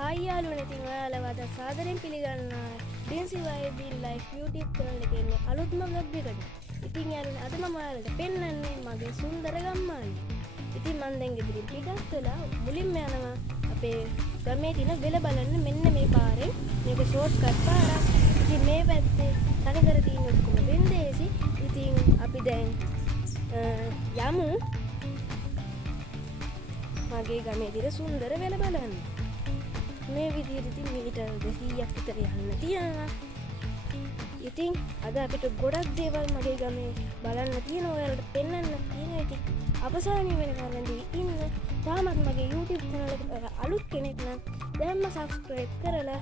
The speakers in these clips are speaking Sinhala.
හායි යාළුවනේ, ඉතින් ඔයාලව සාදරයෙන් පිළිගන්නවා DNCYB Life YouTube channel එකේ ඉන්න අලුත්ම vlog එකට. ඉතින් යාළුවනේ අද මම ඔයාලට පෙන්වන්නේ මගේ සුන්දර ගම්මානය. ඉතින් මම දැන් ගෙදරින් පිටත් වෙලා මුලින්ම යනවා අපේ ගමේ තියෙන වෙල බලන්න. මෙන්න මේ පාරෙන් මේක ෂෝට් කට් පාරක්. ඉතින් මේ පැත්තේ තනිකර තියෙන ඔක්කොම වෙන්දේසි. ඉතින් අපි දැන් යමු මගේ ගමේ තියෙන සුන්දර වෙල බලන්න. මේ විදිහට ඉතින් මීටර් 200ක් විතර යන්න තියෙනවා. ඉතින් අද අපිට ගොඩක් දේවල් මගේ ගමේ බලන්න තියෙනවා. ඔයාලට පෙන්වන්න තියෙනවා. ඉතින් අවසානයේ වෙනකන් ඉන්න. තාමත් මගේ YouTube channel එකට අලුත් කෙනෙක් නම් දැන්ම subscribe කරලා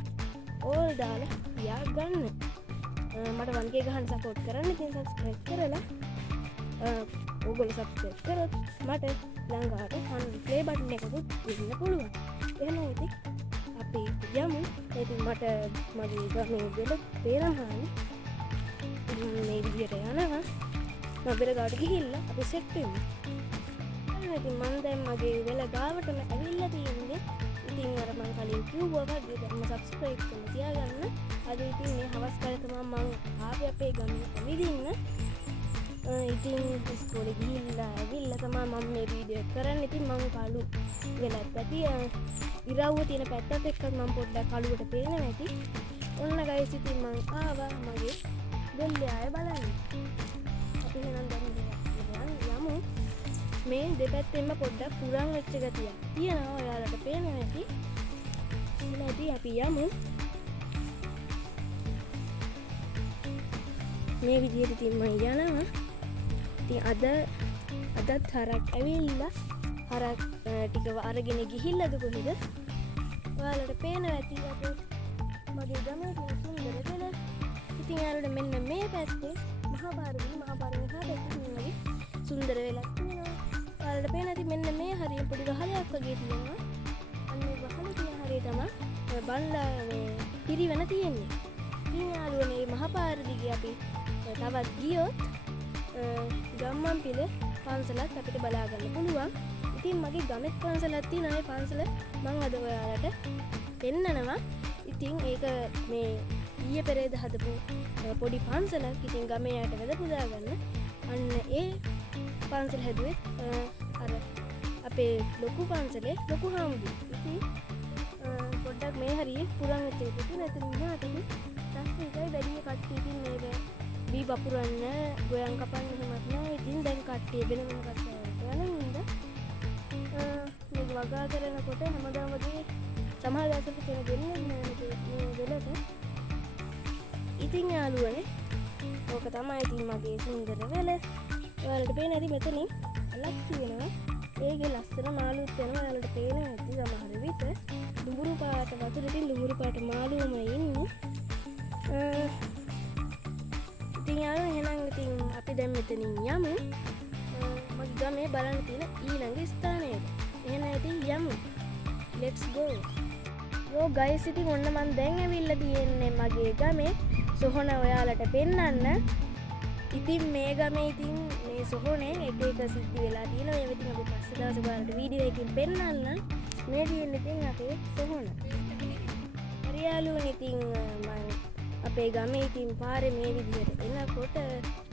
all දාලා යා ගන්න. මට 1K ගහන්න support කරන්න. ඉතින් subscribe කරලා ඕගොල්ලෝ subscribe කරොත් මට ළඟාට 100 play button එකකුත් දෙන්න පුළුවන්. එහෙනම් ඉතින් අපි යමු. ඉතින් මට මගේ ගමේ වෙල පේරහානි මේ විදියට යනවා. මම වෙල ගාවට ගිහිල්ලා අපි සෙට් වෙමු. ඉතින් මම දැන් මගේ වෙල ගාවටම ඇවිල්ලා තියෙන්නේ. ඉතින් අර මම කලින් කිව්වා වගේ දැන්ම subscribe කරලා තියාගන්න. අද ඉතින් මේ හවස් කාලේ තමයි මම ආවේ අපේ ගමේ ඇවිදින්න. ඉතින් ඉස්කෝලේ ගිහිල්ලා ඇවිල්ලා තමයි මම මේ වීඩියෝ එක කරන්නේ. ඉතින් මම කළු වෙලත් ඇති ඉරව්ව තියෙන පැත්තත් එක්ක මම පොඩ්ඩක් කළුවට පේන නැති. ඔන්න ගයිස් ඉතින් මම ආවා මගේ දෙල්ලේ ආය බලන්න. අපි එහෙනම් දැන් යමු. මේ දෙපැත්තෙන්ම පොඩ්ඩක් පුරන් වෙච්ච ගතියක් තියෙනවා. ඔයාලට පේන නැති. ඊළඟට අපි යමු. මේ විදිහට ඉතින් මම යනවා. ඉතින් අදත් හරක් ඇවිල්ලා හරක් ටික අරගෙන ගිහිල්ලාද කොහෙද? ඔයාලට පේනවා ඇති අපේ මගේ ගමේ තියෙන සුන්දර වෙල. ඉතින් යාළුවනේ මෙන්න මේ පැත්තේ මහා පාරේ එහා පැත්තේ තියෙන සුන්දර වෙලක් තියෙනවා. ඔයාලට පේනවා ඇති මෙන්න මේ හරිය පොඩි ගහලයක් වගේ තියෙනවා. අන්න ඒ ගහලේ තියෙන හරිය තමයි බණ්ඩා මේ පිරිවෙන තියෙන්නේ. ඉතින් යාළුවනේ මහා පාර දිගේ අපි තවත් ගියොත් ගම්මන් පිළ පන්සලත් අපිට බලා ගන්න පුළුවන්. ඉතින් මගේ ගමෙත් පන්සලක් තියෙනවා. ඒ පන්සල මම අද ඔයාලට පෙන්නනවා. ඉතින් ඒක මේ ඊයේ පෙරේද හදපු පොඩි පන්සලක්. ඉතින් ගමේ යට වැද පුදා ගන්න. අන්න ඒ පන්සල හැදුවේ අර අපේ ලොකු පන්සලේ ලොකු හාමුදුරුවෝ. ඉතින් පොඩ්ඩක් මේ හරියේ පුරන් වෙච්ච එක තියෙන. එතන ඉන්නකදී තාක්ෂණිකයි වැඩි කට්ටිය ඉතින් මේ වී වපුරන්න ගොයන් කපන්න එහෙමත් නෑ. ඉතින් දැන් කට්ටිය වෙන වෙන කට්ටිය යන හින්දා මේ වගා කරනකොට හැමදාම වගේ සමහර දවසක කෙනෙක් දෙන්නේ නෑ මේ වෙලට. ඉතින් යාළුවනේ ඕක තමයි ඉතින් මගේ සුන්දර වෙල. ඔයාලට පේන ඇති මෙතනින් අලක් තියෙනවා. ඒකේ ලස්සන මාළුත් යනවා. ඔයාලට පේන ඇති සමහර විට දුඹුරු පාට වතුර ඉතින් දුඹුරු පාට මාළුවම ඉන්නේ. ඉතින් යාළුවනේ එහෙනම් ඉතින් අපි දැන් මෙතනින් යමු මගේ ගමේ බලන්න තියෙන ඊළඟ ස්ථානයට. එහෙනම් ඉතින් යමු. let's go. yo guys ඉතින් ඔන්න මම දැන් ඇවිල්ලා තියෙන්නේ මගේ ගමේ සොහොන ඔයාලට පෙන්නන්න. ඉතින් මේ ගමේ ඉතින් මේ සොහොනේ එක එක සිද්ධි වෙලා තියෙනවා. ඒවා ඉතින් අපි පස්සේ දවසේ ඔයාලට වීඩියෝ එකකින් පෙන්නන්න. මේ තියෙන්නේ ඉතින් අපේ සොහොන. හරි යාළුවනේ ඉතින් මම අපේ ගමේ ඉතින් පාරේ මේ විදිහට එනකොට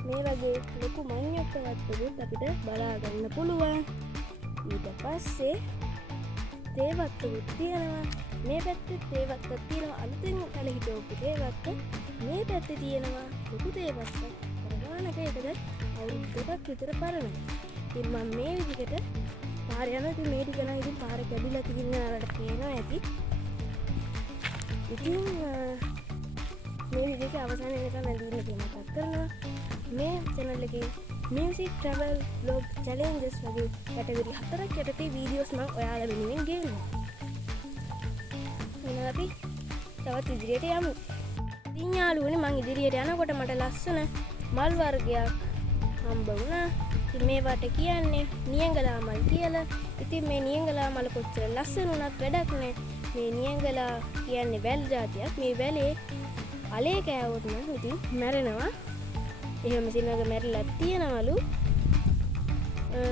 මේ වගේ ලොකු මඤ්ඤොක්ක වත්තකුත් අපිට බලා ගන්න පුළුවන්. ඊට පස්සේ තේ වත්තකුත් තියෙනවා. මේ පැත්තේ තේ වත්තක් තියෙනවා. අලුතෙන් කල හිටවපු තේ වත්ත. මේ පැත්තේ තියෙනවා ලොකු තේ වත්තක්. කරගානක එකද අවුරුදු දෙකක් විතර පරණ. ඉතින් මම මේ විදිහට පාරේ යනවා. ඉතින් මේ ටික නම් ඉතින් පාර කැඩිලා තියෙන වලට පේනවා ඇති. ඉතින් මේ විදිහට අවසානයේ වෙනකන් ඇඳින්න තියෙනවා කරනවා. මේ channel එකේ music travel vlog challenges වගේ කැටගරි 4ක් යටතේ වීඩියෝස් මම ඔයාලා වෙනුවෙන් ගේනවා. එහෙනම් අපි තවත් ඉදිරියට යමු. ඉතින් යාළුවනේ මම ඉදිරියට යනකොට මට ලස්සන මල් වර්ගයක් හම්බ වුණා. ඉතින් මේවට කියන්නේ නියංගලා මල් කියලා. ඉතින් මේ නියංගලා මල කොච්චර ලස්සන වුණත් වැඩක් නැහැ. මේ නියංගලා කියන්නේ වැල් జాතියක්. මේ වැලේ අලේ කෑවොත් නම් ඉතින් මැරෙනවා. එහෙම සිනග මැරිලා තියෙනවලු.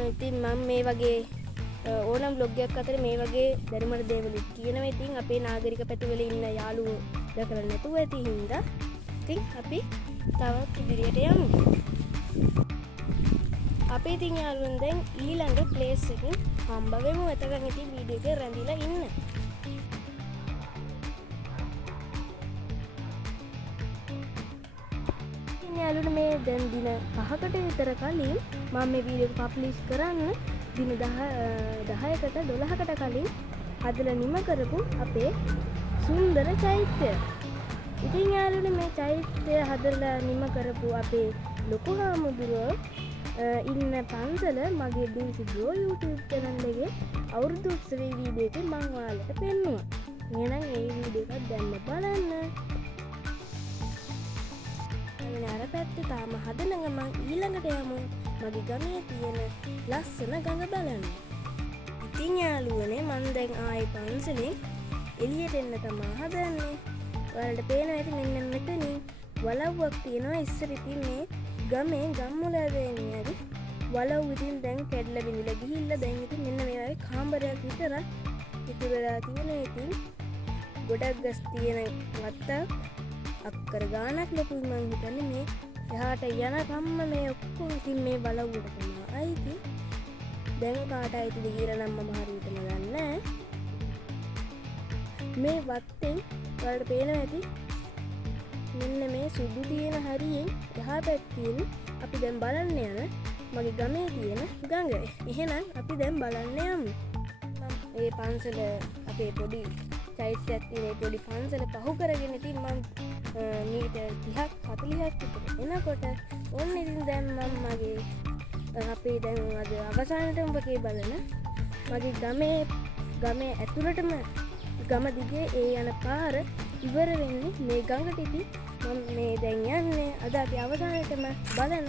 ඉතින් මම මේ වගේ ඕනම් බ්ලොග් එකක් අතර මේ වගේ දැනුමට දේවල් තියෙනවා. ඉතින් අපේ නාගරික පැතිවල ඉන්න යාළුවෝ දැකලා නැතුව ඇති හින්දා ඉතින් අපි තවත් ඉදිරියට යමු. අපි ඉතින් යාළුවෝ දැන් ඊළඟ ප්ලේස් එකකින් හම්බ වෙමු. එතකන් ඉතින් වීඩියෝ එක රැඳිලා ඉන්න. යාළුවෝ මේ දැන් දින 5කට විතර කලින් මම මේ වීඩියෝ එක පබ්ලිෂ් කරන්න දින 10කට 12කට කලින් හදලා නිම කරපු අපේ සුන්දර චෛත්‍යය. ඉතින් යාළුවනේ මේ චෛත්‍යය හදලා නිම කරපු අපේ ලොකු හාමුදුරුවෝ ඉන්න පන්සල මගේ ඩීසි බ්‍රෝ YouTube channel එකේ අවුරුදු උත්සවයේ වීඩියෝ එකේ මම ඔයාලට පෙන්නුවා. එහෙනම් ඒ වීඩියෝ එක දැන්ම බලන්න. අර පැත්තේ තාම හදන ගමන් ඊළඟට යමු මගේ ගමේ තියෙන ලස්සන ගඟ බලන්න. ඉතින් යාළුවනේ මම දැන් ආයේ පන්සලෙන් එළියට එන්න තමයි හදන්නේ. ඔයාලට පේනවා ඇති මෙන්න මෙතනින් වලව්වක් තියෙනවා. ඉස්සර ඉතින් මේ ගමේ ගම්මුල දෙන්නේ ඇති වලව් ඉතින් දැන් කැඩලා බිඳලා ගිහිල්ලා දැන් ඉතින් මෙන්න මේ වගේ කාමරයක් විතරක් ඉතුරු වෙලා තියෙනවා. ඉතින් ගොඩක් ගස් තියෙන වත්තක් අක්කර ගානක් ලොකුයි. මං හිතන්නේ මේ එහාට යන කම්ම මේ ඔක්කොම ඉතින් මේ වලව්වට තමයි අයිති. දැන් කාට අයිතිද කියලා නම් මම හරියටම දන්නේ නැහැ. මේ වත්තෙන් ඔයාලට පේනවා ඇති මෙන්න මේ සුදු තියෙන හරියෙන් එහා පැත්තෙන් අපි දැන් බලන්න යන මගේ ගමේ තියෙන ගඟ. එහෙනම් අපි දැන් බලන්න යමු. මේ පන්සල අපේ පොඩි චෛත්‍යයක් තියෙන පොඩි පන්සල පහු කරගෙන ඉතින් මම මීටර් 30ක් 40ක් විතර එනකොට ඔන්න ඉතින් දැන් මම මගේ අපේ දැන් අද අවසානටම ඔබගේ බලන මගේ ගමේ ඇතුළටම ගම දිගේ ඒ යන පාර ඉවර වෙන්නේ මේ ගඟට. ඉතින් මම මේ දැන් යන්නේ අද අපි අවසානටම බලන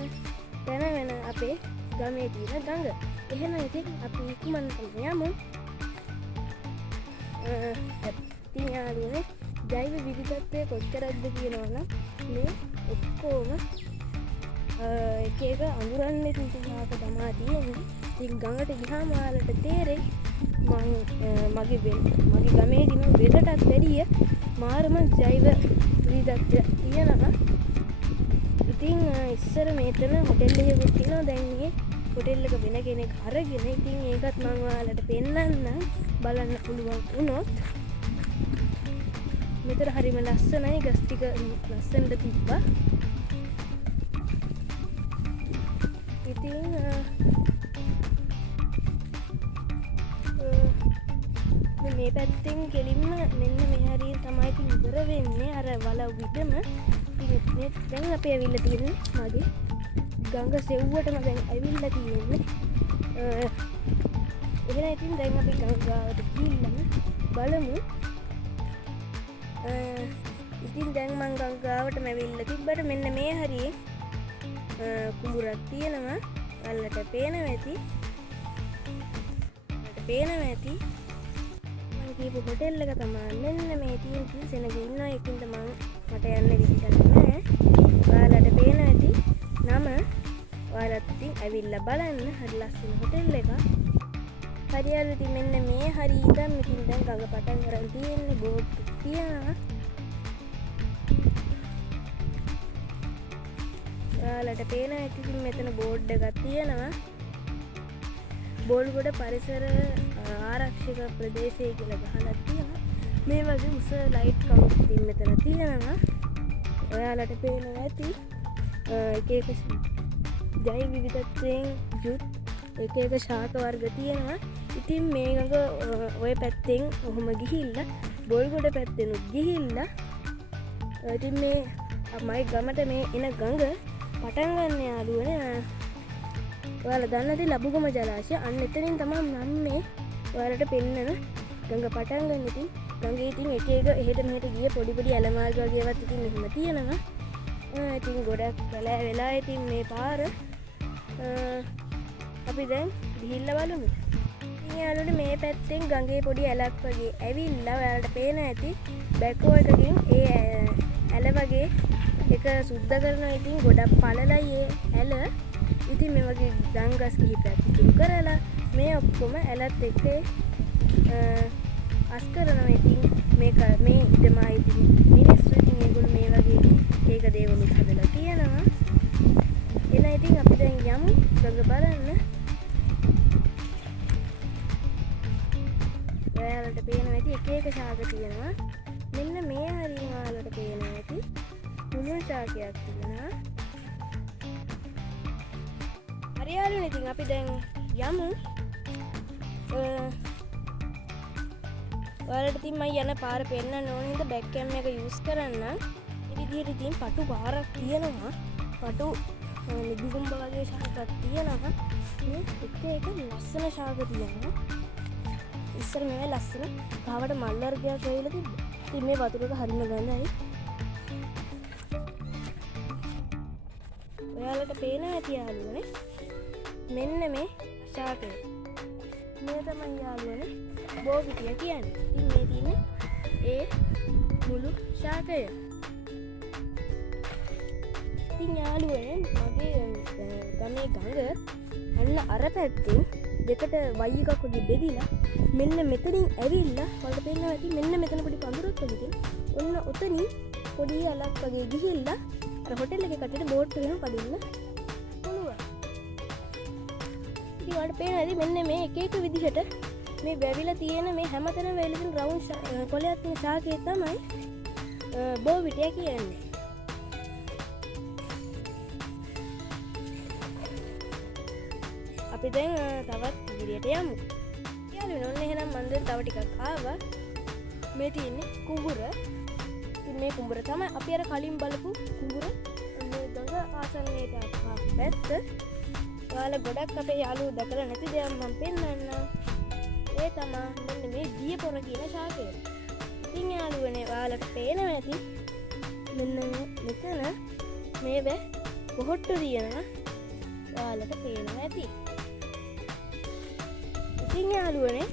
තැන වෙන අපේ ගමේ තියෙන ගඟ. එහෙනම් ඉතින් අපි ඉක්මනට යමු. ඉතින් යාළුවනේ ජෛව විවිධත්වය කොච්චරක්ද කියනවනම් මේ ඔක්කොම එක එක අඳුරන්නේ තුන්තුනාක තමා තියෙන්නේ. ඉතින් ගඟට ගියාම ඔයාලට තේරෙයි මගේ ගමේ දින වෙලටත් වැඩිය මාරම ජෛව විවිධත්වය තියෙනවා. ඉතින් ඉස්සර මෙතන හොටෙල් එකකුත් තියෙනවා. දැන් මේ හොටෙල් එක වෙන කෙනෙක් අරගෙන ඉතින් ඒකත් මම ඔයාලට පෙන්නන්නම් බලන්න පුළුවන් වුණොත්. මෙතන හරිම ලස්සනයි. ගස් ටික ලස්සනට තිබ්බා. ඉතින් මේ පැත්තෙන් කෙලින්ම මෙන්න මේ හරිය තමයි ඉතින් ඉවර වෙන්නේ අර වලව් විදම. ඉතින් දැන් අපි ඇවිල්ලා තියෙන්නේ මගේ ගඟ සෙව්වටම දැන් ඇවිල්ලා තියෙන්නේ. එහෙනම් ඉතින් දැන් අපි ගංගාවට ගිහින් බලමු. ඉතින් දැන් මං ගංගාවටම ඇවිල්ලා තිබ්බට මෙන්න මේ හරියේ කුඹුරක් තියෙනවා. ඔයාලට පේනවා ඇති. මම කියපු හොටෙල් එක තමයි මෙන්න මේ තියෙන සෙනග ඉන්නවා. ඒකින්ද මම මට යන්න විදිහක් නැහැ. ඔයාලට පේනවා ඇති නම. ඔයාලත් ඉතින් ඇවිල්ලා බලන්න. හරි ලස්සන හොටෙල් එකක්. හරියට ඉතින් මෙන්න මේ හරිය ඉඳන් ඉතින් දැන් ගඟ පටන් ගන්න තියෙන්නේ. බෝට් තියනවා. ඔයාලට පේනවා ඇති ඉතින් මෙතන බෝඩ් එකක් තියෙනවා. බෝල්ගොඩ පරිසර ආරක්ෂක ප්‍රදේශය කියලා ගහලා තියෙනවා. මේ වගේ උස ලයිට් කවුත් ඉතින් මෙතන තියෙනවා. ඔයාලට පේනවා ඇති එක එක ජෛව විවිධත්වයෙන් යුත් එක එක ශාක වර්ග තියෙනවා. ඉතින් මේ ගඟ ඔය පැත්තෙන් ඔහොම ගිහිල්ලා බෝල්ගොඩ පැත්තෙනුත් ගිහිල්ලා ඉතින් මේ මයි ගමට මේ එන ගඟ පටන් ගන්න යාළුවනේ. ඔයාලා දන්නද ලබුගම ජලාශය? අන්න එතනින් තමයි මම මේ ඔයාලට පෙන්නන ගඟ පටන් ගන්න. ඉතින් ගඟේ ඉතින් එක එක එහෙට මෙහෙට ගිය පොඩි පොඩි ඇලමාර්ග වගේවත් ඉතින් මෙහෙම තියෙනවා. ඉතින් ගොඩක් කලෑ වෙලා ඉතින් මේ පාර අපි දැන් ගිහිල්ලා බලමු. ඉතින් යාළුවනේ මේ පැත්තෙන් ගඟේ පොඩි ඇලක් වගේ ඇවිල්ලා ඔයාලට පේන ඇති බැකෝ එකකින් ඒ ඇල වගේ එක සුද්ධ කරනවා. ඉතින් ගොඩක් පළලයි ඒ ඇල. ඉතින් මේ වගේ ගංගස් කිහිපයක් ඉතුරු කරලා මේ ඔක්කොම ඇලත් එක්ක අස් කරනවා. ඉතින් මේක මේ ඉදමා ඉතින් මිනිස්සු ඉතින් ඒගොල්ලෝ මේ වගේ ඒක දේවලුත් හදලා තියෙනවා. එන ඉතින් අපි දැන් යමු ගඟ බලන්න. ඔයාලට පේනවා ඇති එක එක ශාක තියෙනවා. මෙන්න මේ හරිය ඔයාලට පේනවා ඇති මුළු ශාකයක් තියෙනවා. හරියාලුනේ ඉතින් අපි දැන් යමු. ඔයාලට ඉතින් මම යන පාර පෙන්නන්න ඕනේ හින්දා බෑක් කැම් එක යූස් කරන්න. මේ විදිහට ඉතින් පටු පාරක් තියෙනවා. පටු නිදිගුම්බ වගේ ශාකයක් තියෙනවා. මේ එක ලස්සන ශාක තියෙනවා. ඉස්සර මේ ලස්සන ගාවට මල් වර්ගයක් වෙයිලා තිබ්බා. ඉතින් මේ වතුර එක හරිම ගඳයි. ඔයාලට පේනවා ඇති යාළුවනේ. මෙන්න මේ ශාකය. මේ තමයි යාළුවනේ බෝවිටිය කියන්නේ. ඉතින් මේ තියෙන්නේ ඒ මුළු ශාකය. ඉතින් යාළුවනේ මගේ ගමේ ගඟ අන්න අර පැත්තෙන් දෙකට වයි එකක් වගේ බෙදිලා මෙන්න මෙතනින් ඇවිල්ලා වලට පේනවා ඇති මෙන්න මෙතන පොඩි පඳුරක් වගේ ඔන්න ඔතනින් පොඩි අලක් වගේ ගිහිල්ලා අර හොටෙල් එකේ කට්ටියට බෝට් එකෙන් පදින්න පුළුවන්. ඉතින් වලට පේනවා ඇති මෙන්න මේ එක එක විදිහට මේ වැවිලා තියෙන මේ හැමතැනම වැවිලා තියෙන රවුන්ඩ් කොලයක් තියෙන ශාකේ තමයි බෝවිටිය කියන්නේ. අපි දැන් තවත් ඉදිරියට යමු. යාළුවනේ ඔන්න එහෙනම් මම දැන් තව ටිකක් ආවා. මේ තියෙන්නේ කුඹුර. ඉතින් මේ කුඹුර තමයි අපි අර කලින් බලපු කුඹුර. මේ ගඟ ආසන්නයේ තියෙන පැත්ත. ඔයාලා ගොඩක් අපේ යාළුවෝ දැකලා නැති දෙයක් මම පෙන්නන්නම්. ඒ තමයි මෙන්න මේ දිය පොර කියන ශාකය. ඉතින් යාළුවනේ ඔයාලට පේනවා ඇති මෙන්න මෙතන මේ පොහොට්ටු තියෙනවා. ඔයාලට පේනවා ඇති. ඉතින් යාළුවනේ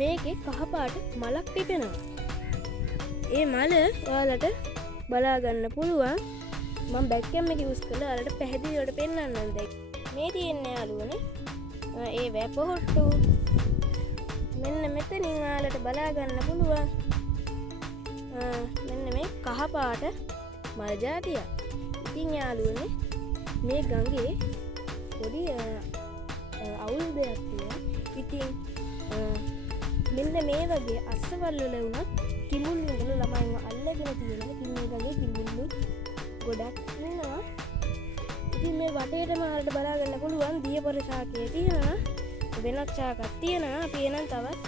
මේකේ කහපාට මලක් පිපෙනවා. ඒ මල ඔයාලට බලා ගන්න පුළුවන්. මම බෑක් කැම් එක යූස් කරලා ඔයාලට පැහැදිලිවට පෙන්නන්නම් දැන්. මේ තියෙන්නේ යාළුවනේ ඒ වැපොහොට්ටු. මෙන්න මෙතනින් ඔයාලට බලා ගන්න පුළුවන්. මෙන්න මේ කහපාට මල් జాතිය. ඉතින් යාළුවනේ මේ ගඟේ පොඩි අවුල් දෙයක් තියෙනවා. ඉතින් මෙන්න මේ වගේ අස්සවල් වල වුණත් කිඹුල්ලු වල ළමයින්ව අල්ලගෙන තියෙනවා. ඉතින් මේ ගඟේ කිඹුල්ලු ගොඩක් ඉන්නවා. ඉතින් මේ වටේටම ආරට බලා ගන්න පුළුවන් දියපොර ශාකය තියෙනවා. වෙනත් ශාකක් තියෙනවා. අපි එනම් තවත්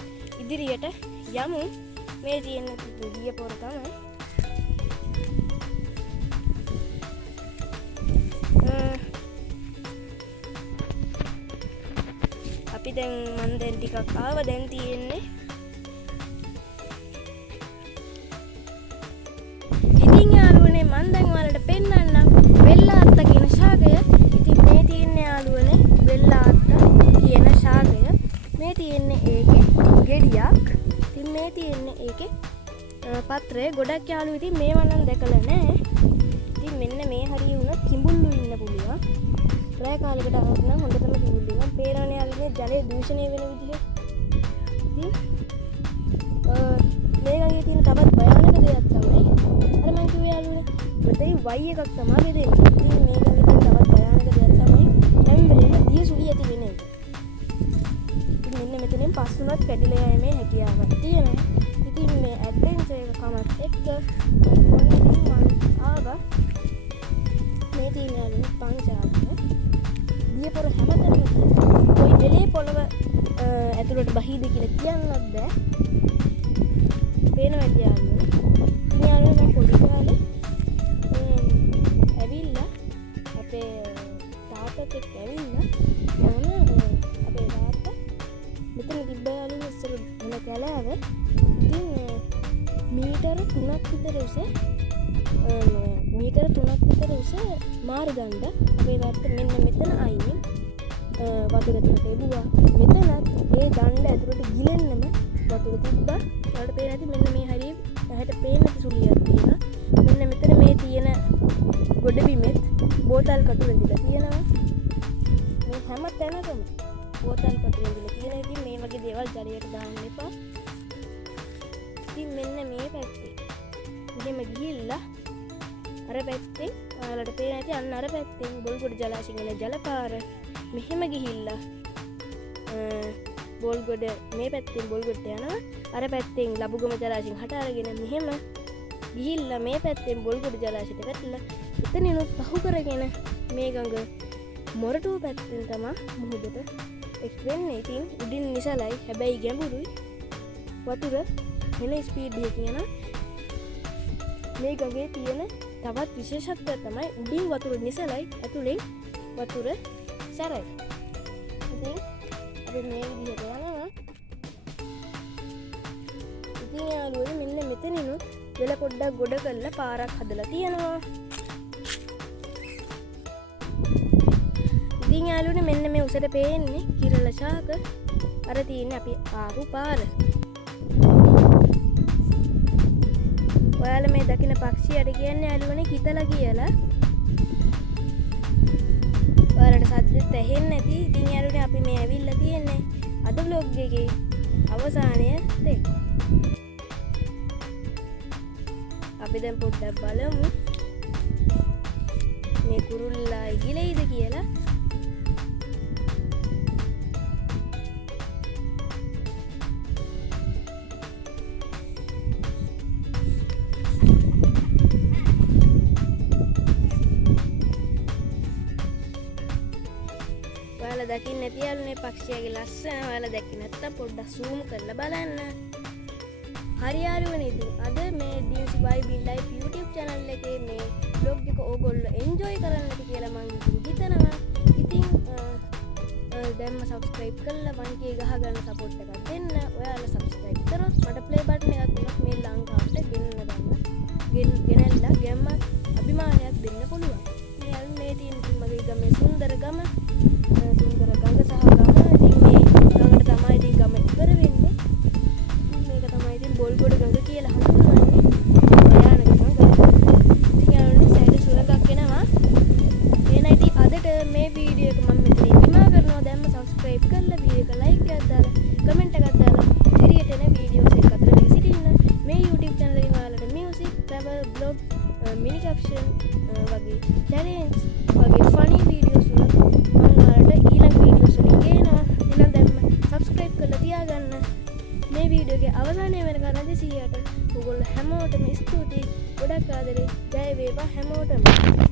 ඉදිරියට යමු. මේ තියෙන දියපොර තමයි. අපි දැන් මන් දැන් ටිකක් ආවා. දැන් තියෙන්නේ ඉතින් යාළුවනේ මන් දැන් ඔයාලට පෙන්නන්නම් වෙල්ලාත්ත කියන ශාකය. ඉතින් මේ තියෙන්නේ යාළුවනේ වෙල්ලාත්ත කියන ශාකය. මේ තියෙන්නේ ඒකේ ගෙඩියක්. ඉතින් මේ තියෙන්නේ ඒකේ පත්‍රය. ගොඩක් යාළුවෝ ඉතින් මේවා නම් දැකලා නැහැ. ඉතින් මෙන්න මේ හරිය වුණත් කිඹුල්ලු ඉන්න පුළුවන්. රෑ කාලෙකට આવුත් නම් හොඳටම කිඹුල්ලු ඉන්නවා. පේරානේ යාළුවනේ ජලය දූෂණය වෙන විදිහ. ඉතින් මේ වගේ තියෙන තවත් භයානක දෙයක් තමයි අර මං කිව්වේ යාළුවනේ මෙතේ වයි එකක් තමයි බෙදෙන්නේ. ඉතින් මේ වගේ තියෙන තවත් භයානක දෙයක් තමයි හැම වෙලේම දිය සුළි ඇති වෙන එක. ඉතින් මෙන්න මෙතනින් පස් වුණත් කැඩිලා යෑමේ හැකියාවක් තියෙනවා. ඉතින් මේ ඇඩ්වෙන්චර් එක කමත් එක්ක මොනින් මං ආවා මේ තියෙන යාළුවනේ පංචාග්‍ර දියපොර හැමතැනම කොයි වෙලේ පොළව ඇතුළට බහීද කියලා කියන්නත් බෑ. පේනවා යාළුවනේ. ඉතින් යාළුවනේ මම පොඩි කාලේ ඇවිල්ලා අපේ තාත්තත් එක්ක ඇවිල්ලා යන අපේ තාත්තා මෙතන තිබ්බ යාළුවනේ ඉස්සර මොන කැලෑව. ඉතින් මීටර 3ක් විතර උස මාරු ගන්න අපේ තාත්තා මෙන්න මෙතන අයින් වතුර තුනට එබුවා. මෙතනත් ඒ දණ්ඩ ඇතුළට ගිලෙන්නම වතුර තිබ්බා. ඔයාලට පේන ඇති මෙන්න මේ හරිය ඇහැට පේන සුලියක් තියෙනවා. මෙන්න මෙතන මේ තියෙන ගොඩබිමෙත් බෝතල් කටු වෙඳිලා තියෙනවා. හැම තැනකම බෝතල් පතුල දීලා තියෙන. ඉතින් මේ වගේ දේවල් ජලයට දාන්න එපා. ඉතින් මෙන්න මේ පැත්තේ මෙහෙම ගිහිල්ලා අර පැත්තෙන් ඔයාලට පේන ඇති අන්න අර පැත්තෙන් බොල්ගොඩ ජලාශයෙන් එන ජලපාර මෙහෙම ගිහිල්ලා බොල්ගොඩ මේ පැත්තෙන් බොල්ගොඩට යනවා. අර පැත්තෙන් ලබුගම ජලාශයෙන් හට අරගෙන මෙහෙම ගිහිල්ලා මේ පැත්තෙන් බොල්ගොඩ ජලාශයට වැටලා එතනිනුත් පහු කරගෙන මේ ගඟ මොරටුව පැත්තෙන් තමයි මුහුදට එක් වෙන්නේ. ඉතින් උඩින් නිසලයි හැබැයි ගැඹුරුයි. වතුර වෙන ස්පීඩ් එකකින් යනවා. මේ ගඟේ තියෙන තවත් විශේෂත්වය තමයි උඩින් වතුර නිසලයි ඇතුලෙන් වතුර සැරයි. ඉතින් අපි මේ විදිහට යනවා. ඉතින් යාළුවෝ මෙන්න මෙතනිනුත් වෙල පොඩ්ඩක් ගොඩ කරලා පාරක් හදලා තියෙනවා. ඉතින් යාළුවනේ මෙන්න මේ උසට පේන්නේ කිරල ශාක. අර තියෙන්නේ අපි ආපු පාර. ඔයාලා මේ දකින්න පක්ෂියට කියන්නේ යාළුවනේ හිතලා කියලා. ඔයාලට සද්දෙත් ඇහෙන්නේ නැති. ඉතින් යාළුවනේ අපි මේ ඇවිල්ලා තියෙන්නේ අද vlog එකේ අවසානයේදී. අපි දැන් පොඩ්ඩක් බලමු මේ කුරුල්ලා ඉගිලෙයිද කියලා. ඔයාලා දකින්න නැති යාළුවනේ පක්ෂියාගේ ලස්සන. ඔයාලා දැක්කේ නැත්තම් පොඩ්ඩක් zoom කරලා බලන්න. හරි යාළුවනේ ඉතින් අද මේ DMC Vibe Life YouTube channel එකේ මේ vlog එක ඕගොල්ලෝ enjoy කරන්නට කියලා මම හිතනවා. ඉතින් දැන්ම subscribe කරලා 1k ගහ ගන්න support එකක් දෙන්න. ඔයාලා subscribe කරොත් මට play button එකක් දෙනවා මේ ලංකාවට ගෙනල්ලා ගැම්මක් අභිමානයක් දෙන්න පුළුවන්. මේ අල් මේ තියෙන මගේ ගමේ සුන්දර ගම සුන්දර ගඟ සහ ගම. ඉතින් මේ ගඟට තමයි ඉතින් ගම ඉවර වෙන්නේ. මේක තමයි ඉතින් බොල්ගොඩ ගඟ කියලා හඳුන්වන්නේ. භයානක ගඟ. ඉතින් යාළුවනේ සයිඩ් සුරංගක් එනවා. එහෙනම් ඉතින් අදට මේ වීඩියෝ එක මම මෙතනින් නිමා කරනවා. දැන්ම subscribe කරලා වීඩියෝ එක like එකක් දාලා comment එකක් දාලා ඉදිරියට එන වීඩියෝස් එක අතර සිටින්න. මේ YouTube channel එකේ ඔයාලට music, travel, blog, mini caption වගේ challenge වගේ funny videos උනත් මම ඔයාලට ඊළඟ videos වලින් ගේනවා. එහෙනම් දැන්ම subscribe කරලා තියාගන්න. මේ වීඩියෝ එකේ අවසානයේ වෙනකන් රැඳී සිටියට ඔයගොල්ලෝ හැමෝටම ස්තුතියි. ගොඩක් ආදරේ. ජය වේවා හැමෝටම.